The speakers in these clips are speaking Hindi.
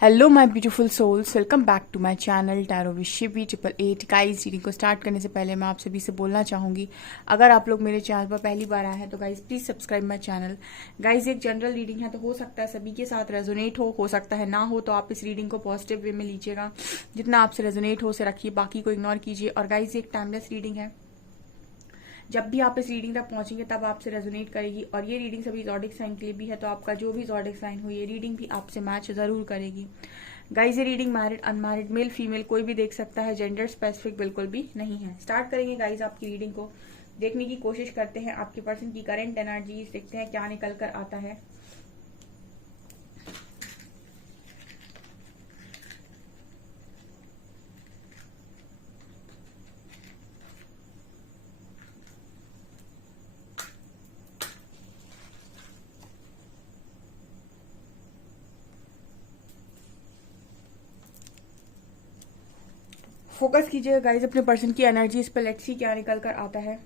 Hello my beautiful souls, welcome back to my channel tarot with Shivi 888। Guys, reading को स्टार्ट करने से पहले मैं आप सभी से बोलना चाहूंगी, अगर आप लोग मेरे चैनल पर पहली बार आए हैं तो guys please subscribe my channel. Guys, एक जनरल रीडिंग है तो हो सकता है सभी के साथ रेजोनेट हो सकता है ना हो, तो आप इस रीडिंग को पॉजिटिव वे में लीजिएगा। जितना आपसे रेजोनेट हो उसे रखिए, बाकी को इग्नोर कीजिए। और गाइस, ये एक टाइमलेस रीडिंग है, जब भी आप इस रीडिंग तक पहुंचेंगे तब आपसे रेजोनेट करेगी। और ये रीडिंग सभी ज़ोडिक साइन के लिए भी है, तो आपका जो भी ज़ोडिक साइन हो ये रीडिंग भी आपसे मैच जरूर करेगी। गाइस, ये reading married unmarried male female कोई भी देख सकता है, जेंडर स्पेसिफिक बिल्कुल भी नहीं है। स्टार्ट करेंगे गाइस आपकी रीडिंग को, देखने की कोशिश करते हैं आपके पर्सन की करंट एनर्जी, देखते हैं क्या निकल कर आता है। फोकस कीजिएगा गाइस अपने पर्सन की एनर्जी इस पर, लेट्स सी क्या निकल कर आता है।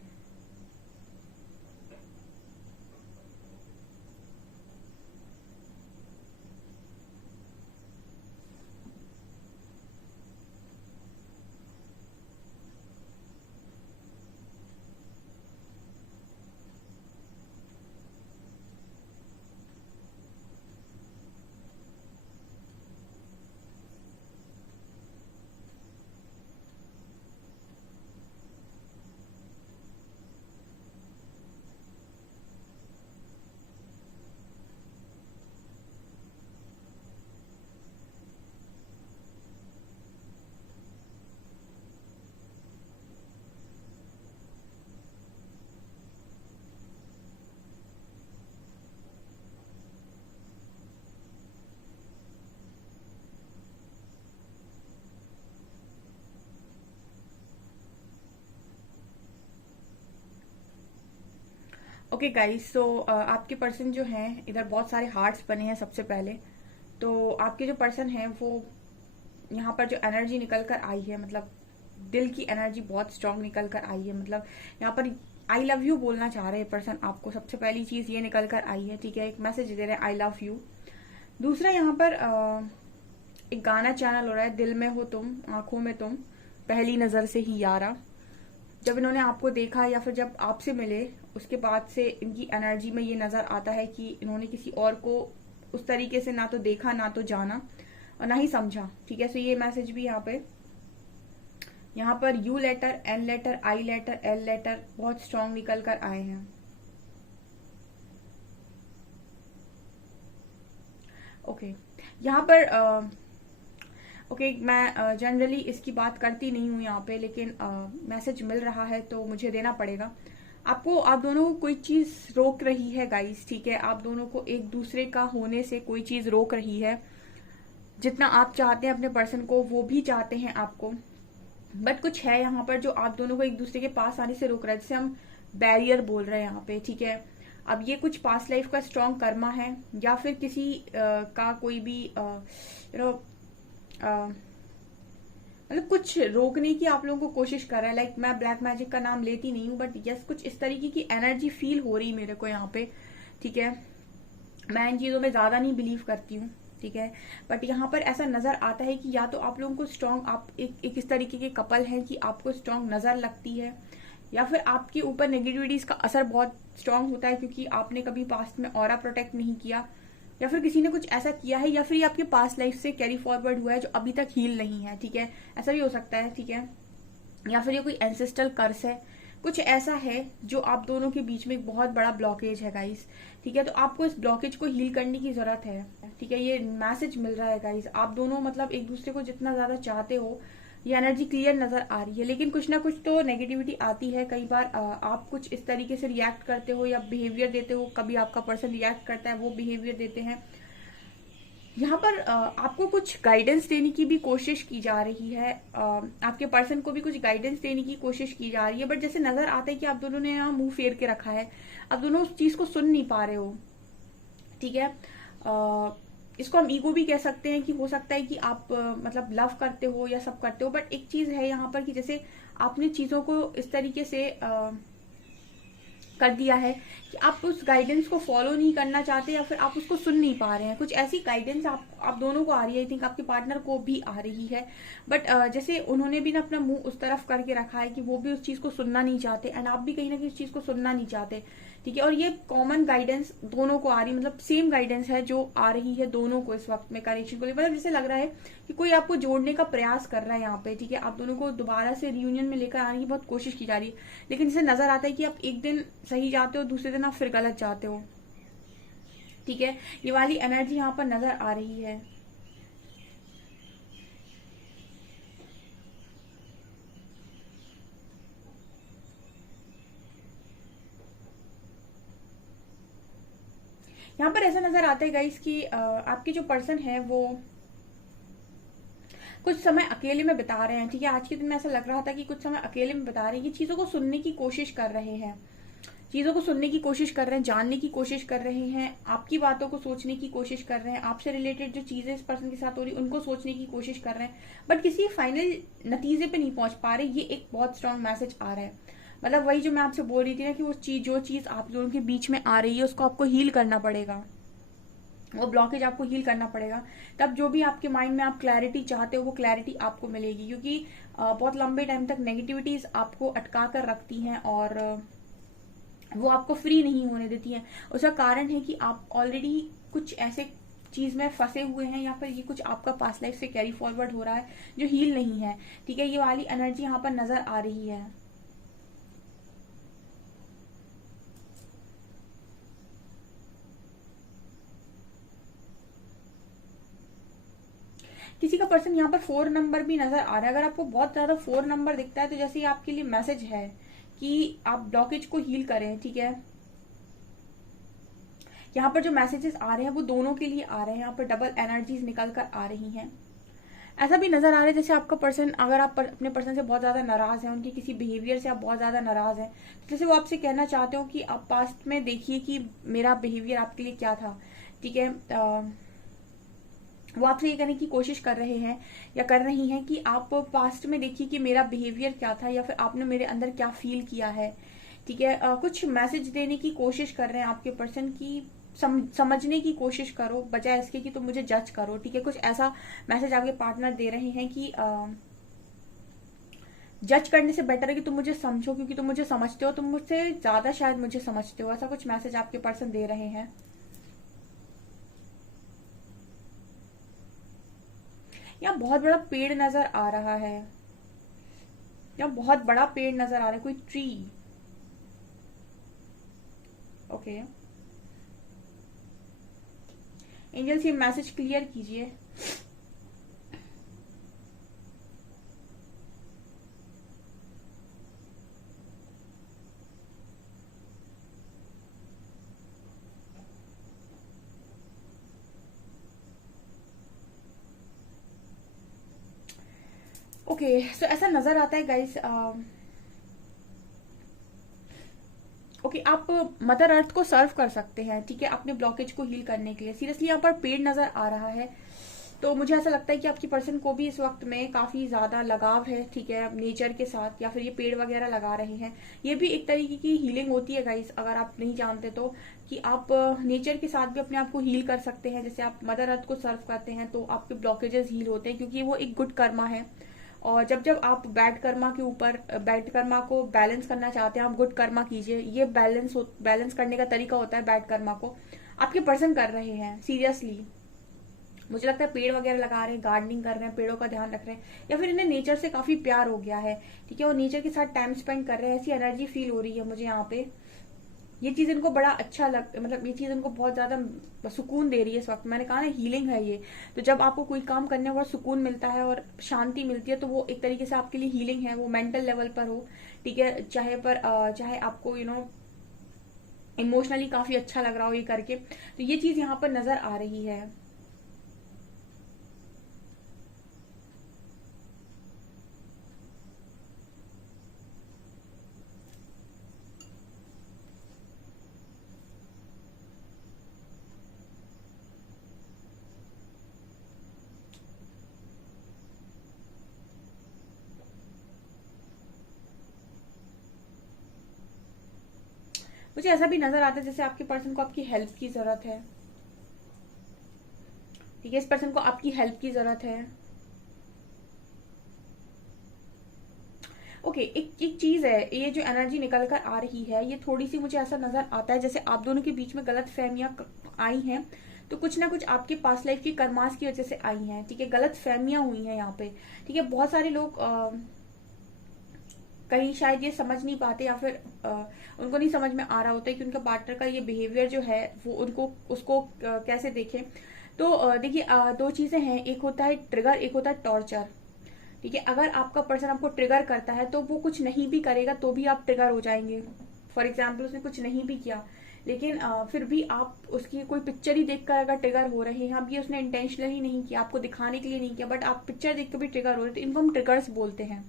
ओके गाइस, सो आपके पर्सन जो हैं, इधर बहुत सारे हार्ट्स बने हैं। सबसे पहले तो आपके जो पर्सन है वो यहाँ पर जो एनर्जी निकल कर आई है, मतलब दिल की एनर्जी बहुत स्ट्रांग निकल कर आई है। मतलब यहाँ पर आई लव यू बोलना चाह रहे हैं पर्सन आपको। सबसे पहली चीज ये निकल कर आई है, ठीक है, एक मैसेज दे रहे हैं आई लव यू। दूसरा यहाँ पर एक गाना चैनल हो रहा है, दिल में हो तुम आंखों में तुम, पहली नजर से ही यारा। जब इन्होंने आपको देखा या फिर जब आपसे मिले उसके बाद से इनकी एनर्जी में ये नजर आता है कि इन्होंने किसी और को उस तरीके से ना तो देखा, ना तो जाना और ना ही समझा, ठीक है। सो ये मैसेज भी यहाँ पर U letter, N letter, I letter, L letter बहुत स्ट्रांग निकल कर आए हैं। ओके, यहाँ पर ओके, मैं जनरली इसकी बात करती नहीं हूँ यहाँ पे, लेकिन मैसेज मिल रहा है तो मुझे देना पड़ेगा आपको। आप दोनों को कोई चीज रोक रही है गाइस, ठीक है, आप दोनों को एक दूसरे का होने से कोई चीज रोक रही है। जितना आप चाहते हैं अपने पर्सन को वो भी चाहते हैं आपको, बट कुछ है यहाँ पर जो आप दोनों को एक दूसरे के पास आने से रोक रहा है, जिसे हम बैरियर बोल रहे हैं यहाँ पे, ठीक है। अब ये कुछ पास्ट लाइफ का स्ट्रॉन्ग कर्मा है, या फिर किसी का कोई भी यू नो मतलब कुछ रोकने की आप लोगों को कोशिश कर रहा है। लाइक मैं ब्लैक मैजिक का नाम लेती नहीं हूँ, बट यस कुछ इस तरीके की एनर्जी फील हो रही मेरे को यहाँ पे, ठीक है। मैं इन चीजों में ज्यादा नहीं बिलीव करती हूँ, ठीक है, बट यहाँ पर ऐसा नजर आता है कि या तो आप लोगों को स्ट्रांग, आप एक इस तरीके के कपल हैं कि आपको स्ट्रांग नजर लगती है, या फिर आपके ऊपर नेगेटिविटीज का असर बहुत स्ट्रांग होता है क्योंकि आपने कभी पास्ट में ऑरा प्रोटेक्ट नहीं किया, या फिर किसी ने कुछ ऐसा किया है, या फिर ये आपके पास्ट लाइफ से कैरी फॉरवर्ड हुआ है जो अभी तक हील नहीं है, ठीक है। ऐसा भी हो सकता है, ठीक है। या फिर ये कोई एंसेस्ट्रल कर्स है, कुछ ऐसा है जो आप दोनों के बीच में एक बहुत बड़ा ब्लॉकेज है गाइस, ठीक है। तो आपको इस ब्लॉकेज को हील करने की जरूरत है, ठीक है। ये मैसेज मिल रहा है गाइस, आप दोनों मतलब एक दूसरे को जितना ज्यादा चाहते हो, ये एनर्जी क्लियर नजर आ रही है, लेकिन कुछ ना कुछ तो नेगेटिविटी आती है। कई बार आप कुछ इस तरीके से रिएक्ट करते हो या बिहेवियर देते हो, कभी आपका पर्सन रिएक्ट करता है, वो बिहेवियर देते हैं। यहाँ पर आपको कुछ गाइडेंस देने की भी कोशिश की जा रही है, आपके पर्सन को भी कुछ गाइडेंस देने की कोशिश की जा रही है, बट जैसे नजर आता है कि आप दोनों ने यहाँ मुंह फेर के रखा है, आप दोनों उस चीज को सुन नहीं पा रहे हो, ठीक है। इसको हम ईगो भी कह सकते हैं कि हो सकता है कि आप मतलब लव करते हो या सब करते हो, बट एक चीज है यहाँ पर कि जैसे आपने चीजों को इस तरीके से कर दिया है कि आप उस गाइडेंस को फॉलो नहीं करना चाहते या फिर आप उसको सुन नहीं पा रहे हैं। कुछ ऐसी गाइडेंस आप दोनों को आ रही है, आई थिंक आपके पार्टनर को भी आ रही है, बट जैसे उन्होंने भी ना अपना मुंह उस तरफ करके रखा है कि वो भी उस चीज को सुनना नहीं चाहते एंड आप भी कहीं ना कहीं उस चीज को सुनना नहीं चाहते। ठीक है, और ये कॉमन गाइडेंस दोनों को आ रही, मतलब सेम गाइडेंस है जो आ रही है दोनों को इस वक्त में कनेक्शन को, मतलब जैसे लग रहा है कि कोई आपको जोड़ने का प्रयास कर रहा है यहाँ पे। ठीक है, आप दोनों को दोबारा से रियूनियन में लेकर आने की बहुत कोशिश की जा रही है, लेकिन जैसे नजर आता है कि आप एक दिन सही जाते हो, दूसरे दिन आप फिर गलत जाते हो। ठीक है, ये वाली एनर्जी यहाँ पर नजर आ रही है। यहाँ पर ऐसा नजर आता है गाइस कि आपके जो पर्सन है वो कुछ समय अकेले में बिता रहे हैं। ठीक है, आज के दिन में ऐसा लग रहा था कि कुछ समय अकेले में बिता रहे हैं, कि चीजों को सुनने की कोशिश कर रहे हैं, चीजों को सुनने की कोशिश कर रहे हैं, जानने की कोशिश कर रहे हैं, आपकी बातों को सोचने की कोशिश कर रहे हैं, आपसे रिलेटेड जो चीजें इस पर्सन के साथ हो रही उनको सोचने की कोशिश कर रहे हैं, बट किसी फाइनल नतीजे पे नहीं पहुंच पा रहे। ये एक बहुत स्ट्रांग मैसेज आ रहा है। मतलब वही जो मैं आपसे बोल रही थी ना कि वो चीज, जो चीज आप दोनों के बीच में आ रही है उसको आपको हील करना पड़ेगा, वो ब्लॉकेज आपको हील करना पड़ेगा। तब जो भी आपके माइंड में आप क्लैरिटी चाहते हो वो क्लैरिटी आपको मिलेगी, क्योंकि बहुत लंबे टाइम तक नेगेटिविटीज आपको अटका कर रखती हैं और वो आपको फ्री नहीं होने देती हैं। उसका कारण है कि आप ऑलरेडी कुछ ऐसे चीज में फंसे हुए हैं, या फिर ये कुछ आपका पास्ट लाइफ से कैरी फॉरवर्ड हो रहा है जो हील नहीं है। ठीक है, ये वाली एनर्जी यहाँ पर नजर आ रही है। किसी का पर्सन यहाँ पर 4 नंबर भी नजर आ रहा है। अगर आपको बहुत ज्यादा 4 नंबर दिखता है तो जैसे ये आपके लिए मैसेज है कि आप ब्लॉकेज को हील करें। ठीक है, यहाँ पर जो मैसेजेस आ रहे हैं वो दोनों के लिए आ रहे हैं। यहाँ पर डबल एनर्जीज निकल कर आ रही हैं। ऐसा भी नजर आ रहा है जैसे आपका पर्सन, अगर आप अपने पर्सन से बहुत ज्यादा नाराज हैं, उनके किसी बिहेवियर से आप बहुत ज्यादा नाराज हैं, तो जैसे वो आपसे कहना चाहते हो कि आप पास्ट में देखिए कि मेरा बिहेवियर आपके लिए क्या था। ठीक है, वो आपसे ये करने की कोशिश कर रहे हैं या कर रही हैं कि आप पास्ट में देखिए कि मेरा बिहेवियर क्या था या फिर आपने मेरे अंदर क्या फील किया है। ठीक है, कुछ मैसेज देने की कोशिश कर रहे हैं आपके पर्सन की, समझने की कोशिश करो बजाय इसके कि तुम मुझे जज करो। ठीक है, कुछ ऐसा मैसेज आपके पार्टनर दे रहे हैं कि जज करने से बेटर है कि तुम मुझे समझो, क्योंकि तुम मुझे समझते हो, तुम मुझसे ज्यादा शायद मुझे समझते हो। ऐसा कुछ मैसेज आपके पर्सन दे रहे हैं। यहाँ बहुत बड़ा पेड़ नजर आ रहा है, यहाँ बहुत बड़ा पेड़ नजर आ रहा है, कोई ट्री। ओके, एंजल्स ये मैसेज क्लियर कीजिए। ओके, सो ऐसा नजर आता है गाइस। ओके, आप मदर अर्थ को सर्व कर सकते हैं। ठीक है, अपने ब्लॉकेज को हील करने के लिए। सीरियसली यहाँ पर पेड़ नजर आ रहा है, तो मुझे ऐसा लगता है कि आपकी पर्सन को भी इस वक्त में काफी ज्यादा लगाव है। ठीक है, नेचर के साथ, या फिर ये पेड़ वगैरह लगा रहे हैं। ये भी एक तरीके की हीलिंग होती है गाइस, अगर आप नहीं जानते तो, कि आप नेचर के साथ भी अपने आप को हील कर सकते हैं। जैसे आप मदर अर्थ को सर्व करते हैं तो आपके ब्लॉकेजेस हील होते हैं, क्योंकि वो एक गुड कर्मा है। और जब जब आप बैड कर्मा के ऊपर, बैड कर्मा को बैलेंस करना चाहते हैं, आप गुड कर्मा कीजिए। ये बैलेंस करने का तरीका होता है बैड कर्मा को। आपके पर्सन कर रहे हैं सीरियसली। मुझे लगता है पेड़ वगैरह लगा रहे हैं, गार्डनिंग कर रहे हैं, पेड़ों का ध्यान रख रहे हैं, या फिर इन्हें नेचर से काफी प्यार हो गया है। ठीक है, और नेचर के साथ टाइम स्पेंड कर रहे हैं, ऐसी एनर्जी फील हो रही है मुझे यहाँ पे। ये चीज इनको बड़ा अच्छा मतलब ये चीज इनको बहुत ज्यादा सुकून दे रही है इस वक्त। मैंने कहा ना, हीलिंग है ये। तो जब आपको कोई काम करने में बहुत सुकून मिलता है और शांति मिलती है, तो वो एक तरीके से आपके लिए हीलिंग है, वो मेंटल लेवल पर हो। ठीक है, चाहे आपको इमोशनली काफी अच्छा लग रहा हो ये करके, तो ये चीज यहाँ पर नजर आ रही है। मुझे ऐसा भी नजर आता है जैसे आपके पर्सन को आपकी हेल्प की जरूरत है, ठीक है, इस पर्सन को आपकी हेल्प की जरूरत है। ओके, एक चीज है, ये जो एनर्जी निकल कर आ रही है ये थोड़ी सी मुझे ऐसा नजर आता है जैसे आप दोनों के बीच में गलत फहमियां आई हैं, तो कुछ ना कुछ आपके पास लाइफ की कर्मास की वजह से आई हैं, ठीक है, गलत फहमियां हुई हैं यहाँ पे, ठीक है। बहुत सारे लोग कहीं शायद ये समझ नहीं पाते या फिर उनको नहीं समझ में आ रहा होता है कि उनका पार्टनर का ये बिहेवियर जो है वो उनको उसको कैसे देखें। तो देखिए, दो चीजें हैं, एक होता है ट्रिगर, एक होता है टॉर्चर, ठीक है। अगर आपका पर्सन आपको ट्रिगर करता है तो वो कुछ नहीं भी करेगा तो भी आप ट्रिगर हो जाएंगे। फॉर एग्जाम्पल उसने कुछ नहीं भी किया लेकिन फिर भी आप उसकी कोई पिक्चर ही देखकर अगर ट्रिगर हो रहे हैं, अब ये उसने इंटेंशनली नहीं किया, आपको दिखाने के लिए नहीं किया, बट आप पिक्चर देख कर भी ट्रिगर हो रहे, तो इनको हम ट्रिगर्स बोलते हैं,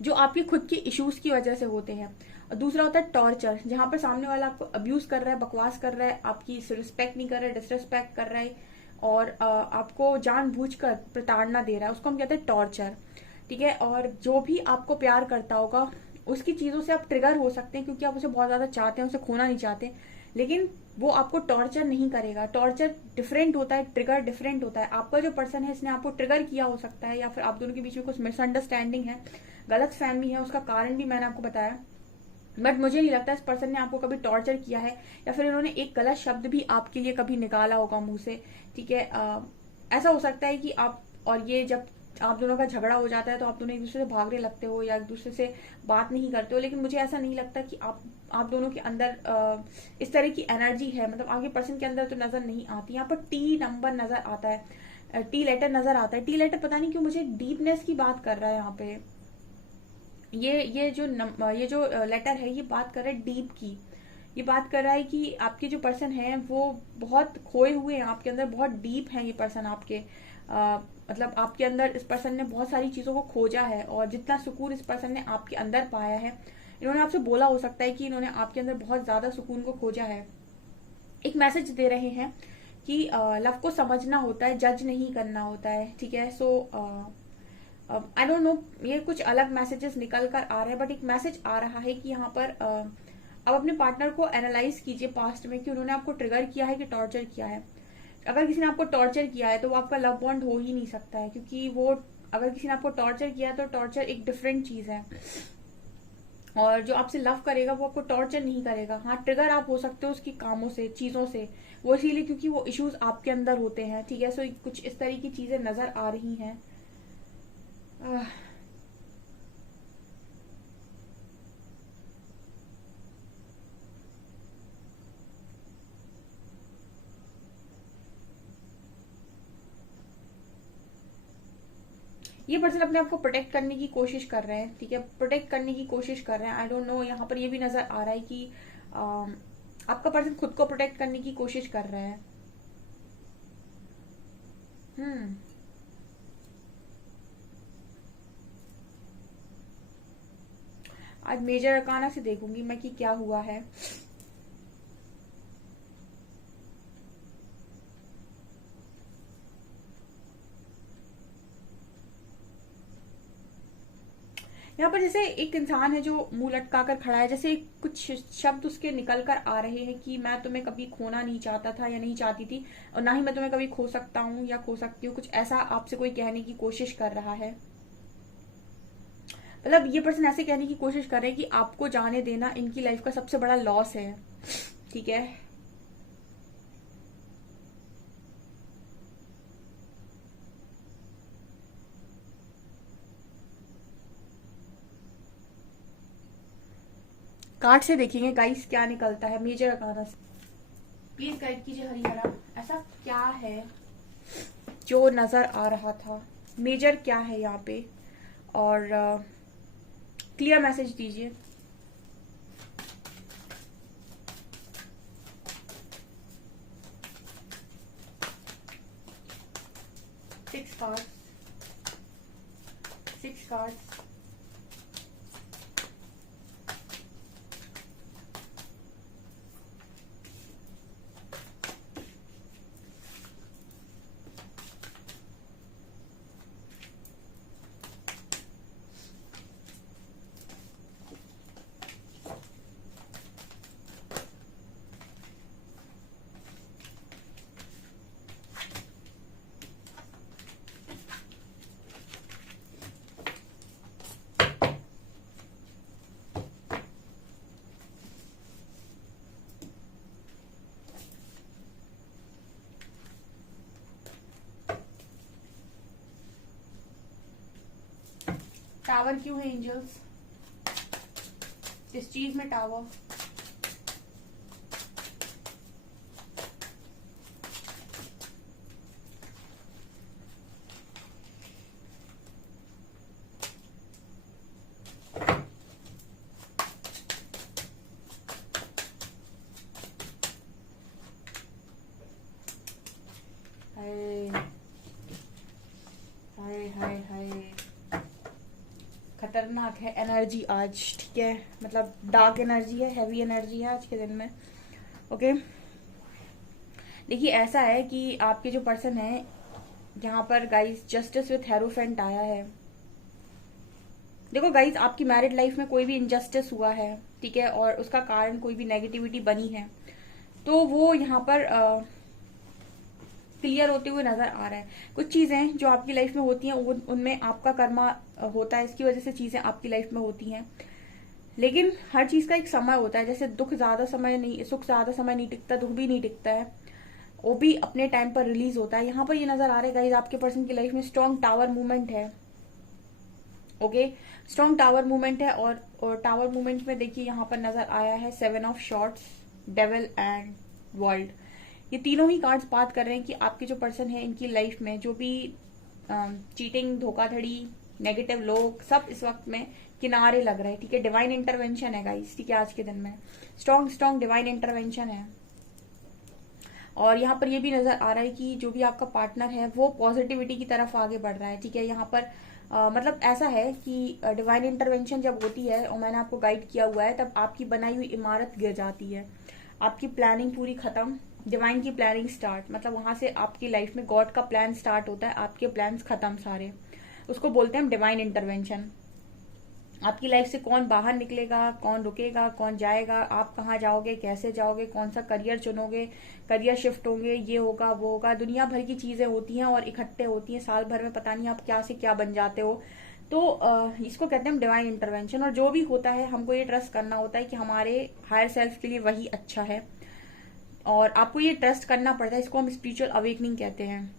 जो आपके खुद के इश्यूज की वजह से होते हैं। और दूसरा होता है टॉर्चर, जहां पर सामने वाला आपको अब्यूज कर रहा है, बकवास कर रहा है, आपकी रिस्पेक्ट नहीं कर रहा है, डिसरिस्पेक्ट कर रहा है और आपको जानबूझकर प्रताड़ना दे रहा है, उसको हम कहते हैं टॉर्चर, ठीक है। और जो भी आपको प्यार करता होगा उसकी चीजों से आप ट्रिगर हो सकते हैं क्योंकि आप उसे बहुत ज्यादा चाहते हैं, उसे खोना नहीं चाहते, लेकिन वो आपको टॉर्चर नहीं करेगा। टॉर्चर डिफरेंट होता है, ट्रिगर डिफरेंट होता है। आपका जो पर्सन है इसने आपको ट्रिगर किया हो सकता है या फिर आप दोनों के बीच में कुछ मिसअंडरस्टैंडिंग है, गलत फहमी है, उसका कारण भी मैंने आपको बताया, बट मुझे नहीं लगता इस पर्सन ने आपको कभी टॉर्चर किया है या फिर इन्होंने एक गलत शब्द भी आपके लिए कभी निकाला होगा मुंह से, ठीक है। ऐसा हो सकता है कि आप और ये जब आप दोनों का झगड़ा हो जाता है तो आप दोनों एक दूसरे से भागने लगते हो या एक दूसरे से बात नहीं करते हो, लेकिन मुझे ऐसा नहीं लगता कि आप दोनों के अंदर इस तरह की एनर्जी है, मतलब आपके पर्सन के अंदर तो नजर नहीं आती। यहाँ पर टी नंबर नजर आता है, टी लेटर नजर आता है, टी लेटर पता नहीं क्यों मुझे डीपनेस की बात कर रहा है यहाँ पे। ये जो लेटर है ये बात कर रहा है डीप की, ये बात कर रहा है कि आपके जो पर्सन है वो बहुत खोए हुए हैं आपके अंदर, बहुत डीप है ये पर्सन आपके, मतलब आपके अंदर इस पर्सन ने बहुत सारी चीजों को खोजा है और जितना सुकून इस पर्सन ने आपके अंदर पाया है, इन्होंने आपसे बोला हो सकता है कि इन्होंने आपके अंदर बहुत ज्यादा सुकून को खोजा है। एक मैसेज दे रहे हैं कि लव को समझना होता है, जज नहीं करना होता है, ठीक है। सो आई डोंट नो, ये कुछ अलग मैसेजेस निकल कर आ रहे हैं, बट एक मैसेज आ रहा है कि यहाँ पर आप अपने पार्टनर को एनालाइज कीजिए पास्ट में कि उन्होंने आपको ट्रिगर किया है कि टॉर्चर किया है। अगर किसी ने आपको टॉर्चर किया है तो वो आपका लव बॉन्ड हो ही नहीं सकता है, क्योंकि वो अगर किसी ने आपको टॉर्चर किया है तो टॉर्चर एक डिफरेंट चीज है, और जो आपसे लव करेगा वो आपको टॉर्चर नहीं करेगा। हाँ, ट्रिगर आप हो सकते हो उसकी कामों से, चीजों से, वो इसीलिए क्योंकि वो इश्यूज आपके अंदर होते हैं, ठीक है। सो कुछ इस तरह की चीजें नजर आ रही हैं। ये पर्सन अपने आप को प्रोटेक्ट करने की कोशिश कर रहे हैं, ठीक है, प्रोटेक्ट करने की कोशिश कर रहे हैं। आई डोंट नो, यहाँ पर ये भी नजर आ रहा है कि आपका पर्सन खुद को प्रोटेक्ट करने की कोशिश कर रहा है। हम्म आज मेजर अरकाना से देखूंगी मैं कि क्या हुआ है। यहाँ पर जैसे एक इंसान है जो मुंह लटका कर खड़ा है, जैसे कुछ शब्द उसके निकल कर आ रहे हैं कि मैं तुम्हें कभी खोना नहीं चाहता था या नहीं चाहती थी, और ना ही मैं तुम्हें कभी खो सकता हूँ या खो सकती हूँ, कुछ ऐसा आपसे कोई कहने की कोशिश कर रहा है। मतलब ये पर्सन ऐसे कहने की कोशिश कर रहे हैं कि आपको जाने देना इनकी लाइफ का सबसे बड़ा लॉस है, ठीक है। कार्ड से देखेंगे गाइस क्या निकलता है मेजर अरकाना से। प्लीज गाइड कीजिए हरिहरा, ऐसा क्या है जो नजर आ रहा था, मेजर क्या है यहाँ पे, और क्लियर मैसेज दीजिए। Six cards, six cards, tower क्यों है एंजल्स इस चीज में? टावर हाय हाय हाय, खतरनाक है एनर्जी आज, ठीक है, मतलब डार्क एनर्जी है, हैवी एनर्जी है आज के दिन में। ओके, देखिए ऐसा है कि आपके जो पर्सन है, यहाँ पर गाइस जस्टिस विथ हेरोफेंट आया है। देखो गाइस, आपकी मैरिड लाइफ में कोई भी इनजस्टिस हुआ है, ठीक है, और उसका कारण कोई भी नेगेटिविटी बनी है, तो वो यहाँ पर क्लियर होते हुए नजर आ रहा है। कुछ चीजें जो आपकी लाइफ में होती हैं उनमें आपका कर्मा होता है, इसकी वजह से चीजें आपकी लाइफ में होती हैं। लेकिन हर चीज का एक समय होता है, जैसे सुख ज्यादा समय नहीं टिकता, दुख भी नहीं टिकता है, वो भी अपने टाइम पर रिलीज होता है। यहाँ पर ये नजर आ रहा है गाइस, आपके पर्सन की लाइफ में स्ट्रॉन्ग टावर मूवमेंट है। ओके, स्ट्रॉन्ग टावर मूवमेंट है, और टावर मूवमेंट में देखिए यहाँ पर नजर आया है 7 of shorts, devil and world. ये तीनों ही कार्ड्स बात कर रहे हैं कि आपके जो पर्सन है इनकी लाइफ में जो भी चीटिंग, धोखाधड़ी, नेगेटिव लोग, सब इस वक्त में किनारे लग रहे हैं, ठीक है। डिवाइन इंटरवेंशन है गाइस, ठीक है, आज के दिन में स्ट्रॉन्ग डिवाइन इंटरवेंशन है। और यहाँ पर ये भी नजर आ रहा है कि जो भी आपका पार्टनर है वो पॉजिटिविटी की तरफ आगे बढ़ रहा है, ठीक है। यहाँ पर मतलब ऐसा है कि डिवाइन इंटरवेंशन जब होती है, और मैंने आपको गाइड किया हुआ है, तब आपकी बनाई हुई इमारत गिर जाती है, आपकी प्लानिंग पूरी खत्म, डिवाइन की प्लानिंग स्टार्ट, मतलब वहां से आपकी लाइफ में गॉड का प्लान स्टार्ट होता है, आपके प्लान्स खत्म सारे, उसको बोलते हैं डिवाइन इंटरवेंशन। आपकी लाइफ से कौन बाहर निकलेगा, कौन रुकेगा, कौन जाएगा, आप कहाँ जाओगे, कैसे जाओगे, कौन सा करियर चुनोगे, करियर शिफ्ट होंगे, ये होगा वो होगा, दुनिया भर की चीजें होती हैं और इकट्ठे होती हैं साल भर में, पता नहीं आप क्या से क्या बन जाते हो। तो इसको कहते हैं डिवाइन इंटरवेंशन। और जो भी होता है हमको ये ट्रस्ट करना होता है कि हमारे हायर सेल्फ के लिए वही अच्छा है, और आपको ये ट्रस्ट करना पड़ता है। इसको हम स्पिरिचुअल अवेकनिंग कहते हैं,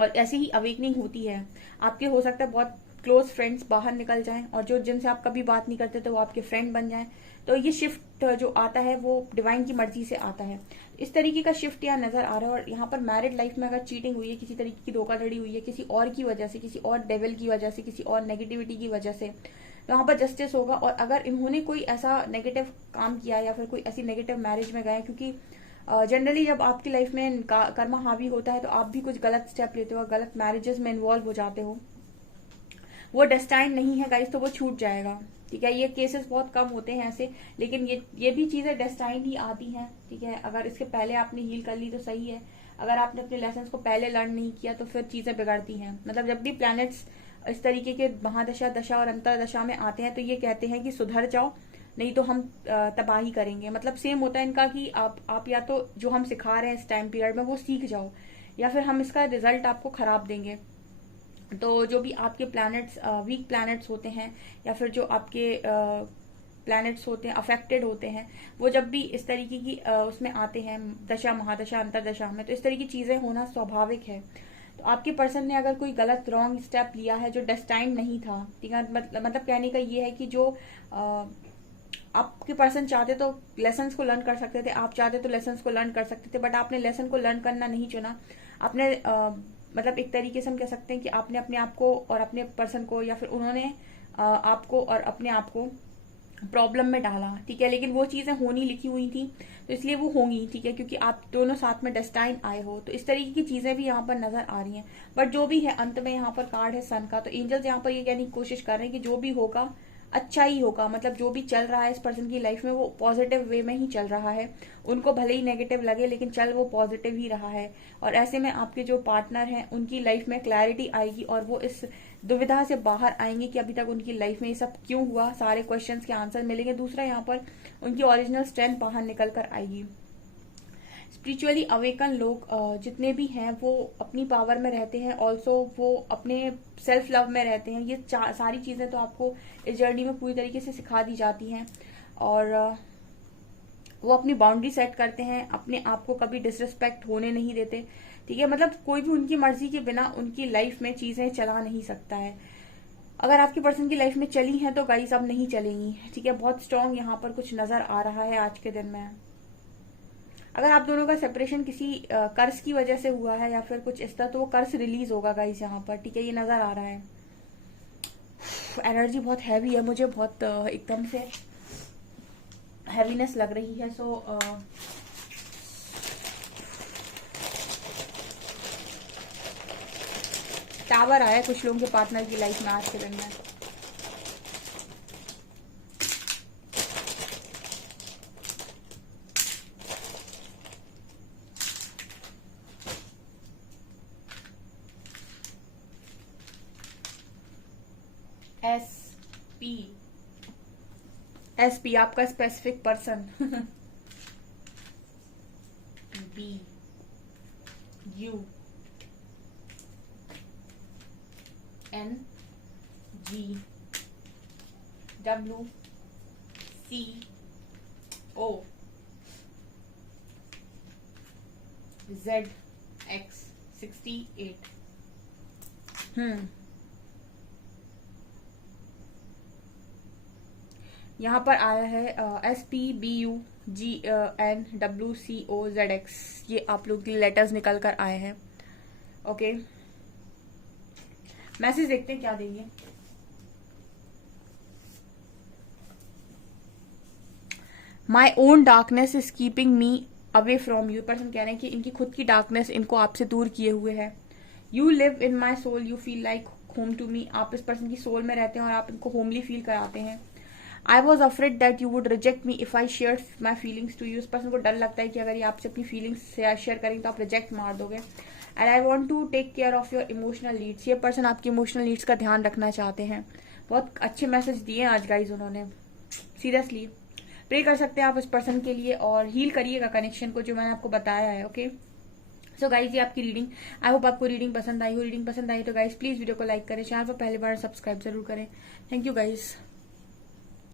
और ऐसी ही अवेकनिंग होती है। आपके हो सकता है बहुत क्लोज फ्रेंड्स बाहर निकल जाएं, और जो जिनसे आप कभी बात नहीं करते थे वो आपके फ्रेंड बन जाएं। तो ये शिफ्ट जो आता है वो डिवाइन की मर्जी से आता है। इस तरीके का शिफ्ट यहाँ नजर आ रहा है। और यहाँ पर मैरिड लाइफ में अगर चीटिंग हुई है, किसी तरीके की धोखाधड़ी हुई है, किसी और की वजह से, किसी और डेविल की वजह से, किसी और नेगेटिविटी की वजह से, तो यहाँ पर जस्टिस होगा। और अगर इन्होंने कोई ऐसा नेगेटिव काम किया या फिर कोई ऐसी नेगेटिव मैरिज में गए, क्योंकि जनरली जब आपकी लाइफ में कर्मा हावी होता है तो आप भी कुछ गलत स्टेप लेते हो, गलत मैरिजेस में इन्वॉल्व हो जाते हो, वो डेस्टाइन नहीं है गाइस, तो वो छूट जाएगा, ठीक है। ये केसेस बहुत कम होते हैं ऐसे, लेकिन ये भी चीजें डेस्टाइन ही आती हैं, ठीक है। अगर इसके पहले आपने हील कर ली तो सही है, अगर आपने अपने लेसन को पहले लर्न नहीं किया तो फिर चीजें बिगड़ती हैं। मतलब जब भी प्लैनेट्स इस तरीके के महादशा, दशा और अंतरदशा में आते हैं तो ये कहते हैं कि सुधर जाओ, नहीं तो हम तबाही करेंगे। मतलब सेम होता है इनका कि आप या तो जो हम सिखा रहे हैं इस टाइम पीरियड में वो सीख जाओ, या फिर हम इसका रिजल्ट आपको खराब देंगे। तो जो भी आपके प्लैनेट्स वीक प्लैनेट्स होते हैं, या फिर जो आपके प्लैनेट्स होते हैं अफेक्टेड होते हैं, वो जब भी इस तरीके की उसमें आते हैं दशा, महादशा, अंतरदशा में, तो इस तरह की चीजें होना स्वाभाविक है। तो आपके पर्सन ने अगर कोई गलत रॉन्ग स्टेप लिया है जो डेस्टाइन नहीं था, ठीक है, मतलब कहने का ये है कि जो आपके पर्सन चाहते तो लेसन्स को लर्न कर सकते थे, आप चाहते तो लेसन्स को लर्न कर सकते थे, बट आपने लेसन को लर्न करना नहीं चुना। आपने मतलब एक तरीके से हम कह सकते हैं कि आपने अपने आप को और अपने पर्सन को, या फिर उन्होंने आपको और अपने आप को प्रॉब्लम में डाला, ठीक है। लेकिन वो चीजें होनी लिखी हुई थी तो इसलिए वो होंगी, ठीक है, क्योंकि आप दोनों साथ में डेस्टाइन आए हो। तो इस तरीके की चीजें भी यहाँ पर नजर आ रही हैं। बट जो भी है, अंत में यहाँ पर कार्ड है सन का, तो एंजल्स यहाँ पर ये कहने की कोशिश कर रहे हैं कि जो भी होगा अच्छा ही होगा। मतलब जो भी चल रहा है इस पर्सन की लाइफ में वो पॉजिटिव वे में ही चल रहा है, उनको भले ही नेगेटिव लगे लेकिन चल वो पॉजिटिव ही रहा है। और ऐसे में आपके जो पार्टनर हैं उनकी लाइफ में क्लैरिटी आएगी, और वो इस दुविधा से बाहर आएंगे कि अभी तक उनकी लाइफ में ये सब क्यों हुआ, सारे क्वेश्चंस के आंसर मिलेंगे। दूसरा, यहाँ पर उनकी ओरिजिनल स्ट्रेंथ बाहर निकल कर आएगी। स्पिरिचुअली अवेकन लोग जितने भी हैं वो अपनी पावर में रहते हैं, ऑल्सो वो अपने सेल्फ लव में रहते हैं। ये सारी चीजें तो आपको इस जर्नी में पूरी तरीके से सिखा दी जाती हैं। और वो अपनी बाउंड्री सेट करते हैं, अपने आप को कभी डिसरिस्पेक्ट होने नहीं देते, ठीक है। मतलब कोई भी उनकी मर्जी के बिना उनकी लाइफ में चीजें चला नहीं सकता है। अगर आपके पर्सन की लाइफ में चली हैं तो गाइस अब नहीं चलेंगी, ठीक है। बहुत स्ट्रांग यहाँ पर कुछ नजर आ रहा है आज के दिन में। अगर आप दोनों का सेपरेशन किसी कर्ज की वजह से हुआ है या फिर कुछ इस तरह, तो वो कर्ज रिलीज होगा गाइस यहाँ पर, ठीक है। ये नजर आ रहा है। एनर्जी बहुत हैवी है, मुझे बहुत एकदम से हैवीनेस लग रही है। सो टावर आया कुछ लोगों के पार्टनर की लाइफ में आज के दिन में। एस पी आपका specific person. B U N G W C O Z X 68। यहाँ पर आया है SPBUGNWCOZX। ये आप लोग के लेटर्स निकल कर आए हैं। ओके, मैसेज देखते हैं क्या देंगे। My own darkness is keeping me away from you. Person कह रहे हैं कि इनकी खुद की डार्कनेस इनको आपसे दूर किए हुए है। You live in my soul, you feel like home to me. आप इस पर्सन की सोल में रहते हैं और आप इनको होमली फील कराते हैं। I was afraid that you would reject me if I share my feelings to you. इस पर्सन को डर लगता है कि अगर ये आपसे अपनी फीलिंग्स शेयर करेंगे तो आप रिजेक्ट मार दोगे। And I want to take care of your emotional needs. ये पर्सन आपकी इमोशनल नीड्स का ध्यान रखना चाहते हैं। बहुत अच्छे मैसेज दिए आज गाइज उन्होंने, सीरियसली। प्रे कर सकते हैं आप इस पर्सन के लिए और हील करिएगा कनेक्शन को, जो मैंने आपको बताया है। ओके, सो गाइज ये आपकी रीडिंग। आई होप आपको रीडिंग पसंद आई हो। रीडिंग पसंद आई तो गाइज प्लीज वीडियो को लाइक करें, चैनल पर पहली बार सब्सक्राइब जरूर करें। Thank you guys.